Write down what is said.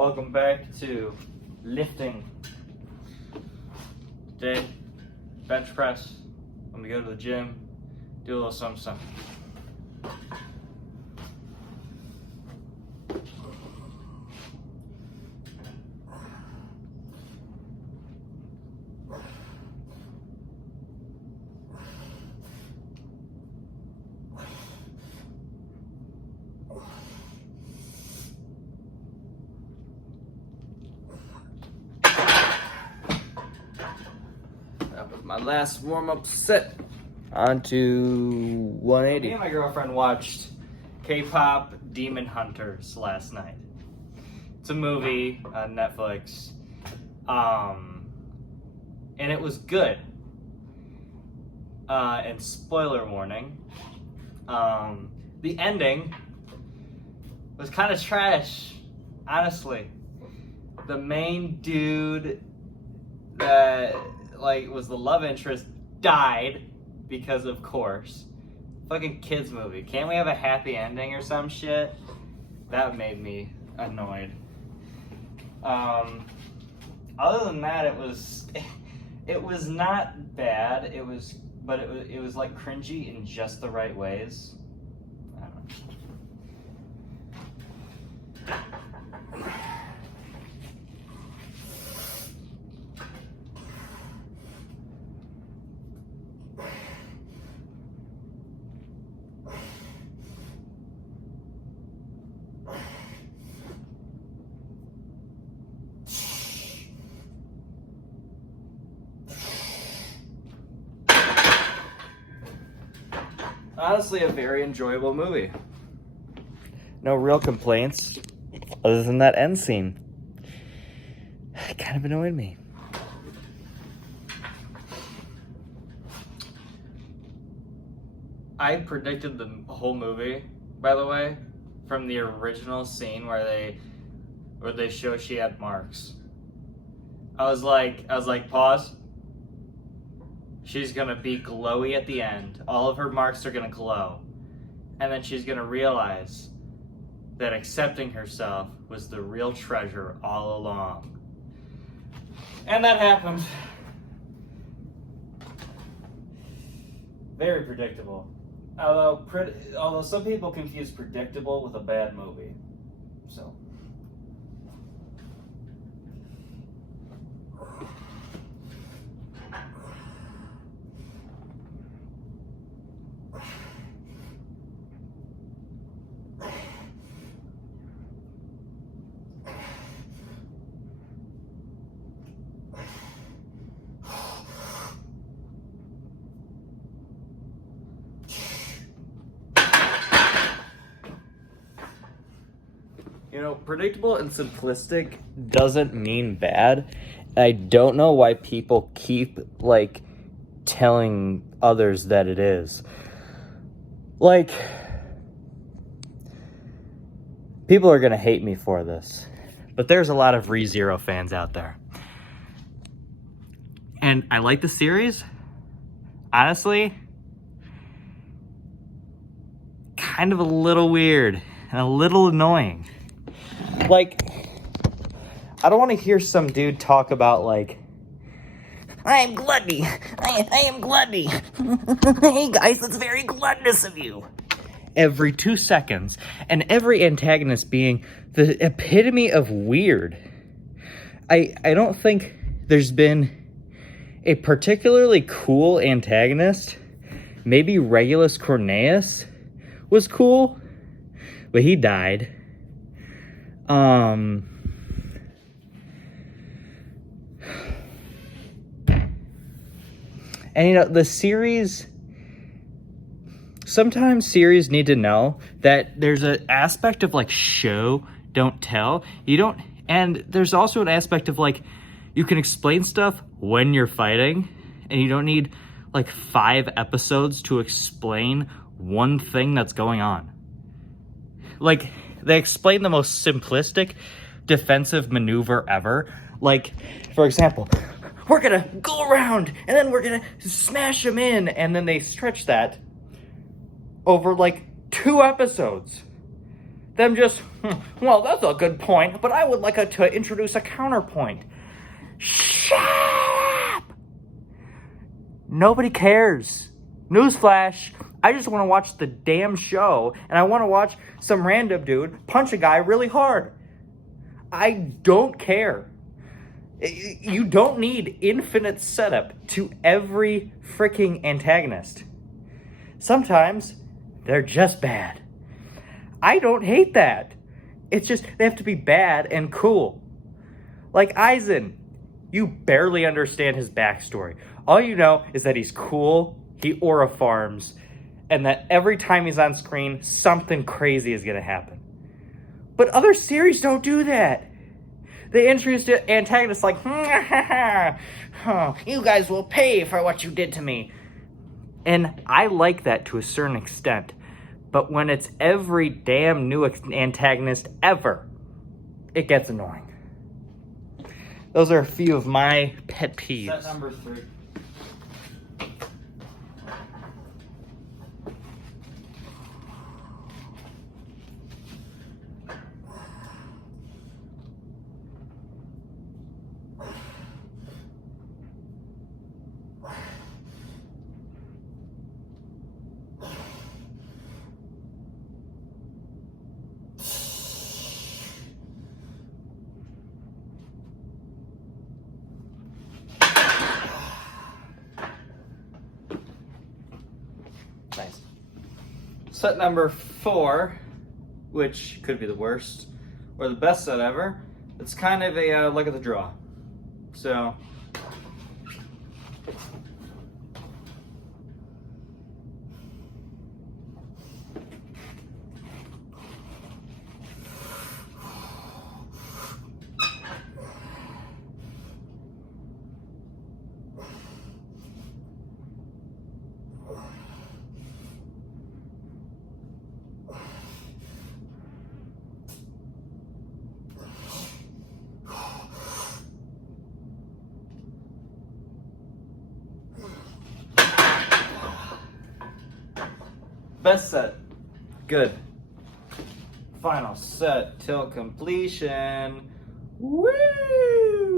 Welcome back to lifting. Today, bench press. When we go to the gym, do a little something. That was my last warm-up set. On to 180. Me and my girlfriend watched K-pop Demon Hunters last night. It's a movie on Netflix. And it was good. And spoiler warning. The ending was kind of trash, honestly. The main dude that was the love interest died because, of course, fucking kids movie. Can't we have a happy ending or some shit? That made me annoyed. Other than that, it was not bad. It was like cringy in just the right ways. I don't know. Honestly, a very enjoyable movie. No real complaints, other than that end scene. It kind of annoyed me. I predicted the whole movie, by the way, from the original scene where they show she had marks. I was like, pause. She's gonna be glowy at the end. All of her marks are gonna glow. And then she's gonna realize that accepting herself was the real treasure all along. And that happened. Very predictable. Although some people confuse predictable with a bad movie. So. You know, predictable and simplistic doesn't mean bad. I don't know why people keep, telling others that it is. People are going to hate me for this, but there's a lot of ReZero fans out there. And I like the series. Honestly, kind of a little weird and a little annoying. I don't want to hear some dude talk about, I am gluttony. I am gluttony. Hey, guys, that's very gluttonous of you. Every 2 seconds. And every antagonist being the epitome of weird. I don't think there's been a particularly cool antagonist. Maybe Regulus Corneus was cool, but he died. And the series, sometimes series need to know that there's an aspect of show, don't tell. And there's also an aspect of you can explain stuff when you're fighting, and you don't need 5 episodes to explain one thing that's going on. They explain the most simplistic defensive maneuver ever. For example, we're gonna go around and then we're gonna smash them in, and then they stretch that over 2 episodes. them just, well, that's a good point, but I would like to introduce a counterpoint. Shut up! Nobody cares. Newsflash, I just want to watch the damn show, and I want to watch some random dude punch a guy really hard. I don't care. You don't need infinite setup to every freaking antagonist. Sometimes they're just bad. I don't hate that. It's just they have to be bad and cool. Like Aizen, you barely understand his backstory. All you know is that he's cool, he aura farms, and that every time he's on screen, something crazy is going to happen. But other series don't do that. They introduce antagonists like, you guys will pay for what you did to me. And I like that to a certain extent. But when it's every damn new antagonist ever, it gets annoying. Those are a few of my pet peeves. Set number 3. Nice. Set number 4, which could be the worst or the best set ever. It's kind of a luck of the draw. So best set. Good. Final set till completion. Woo!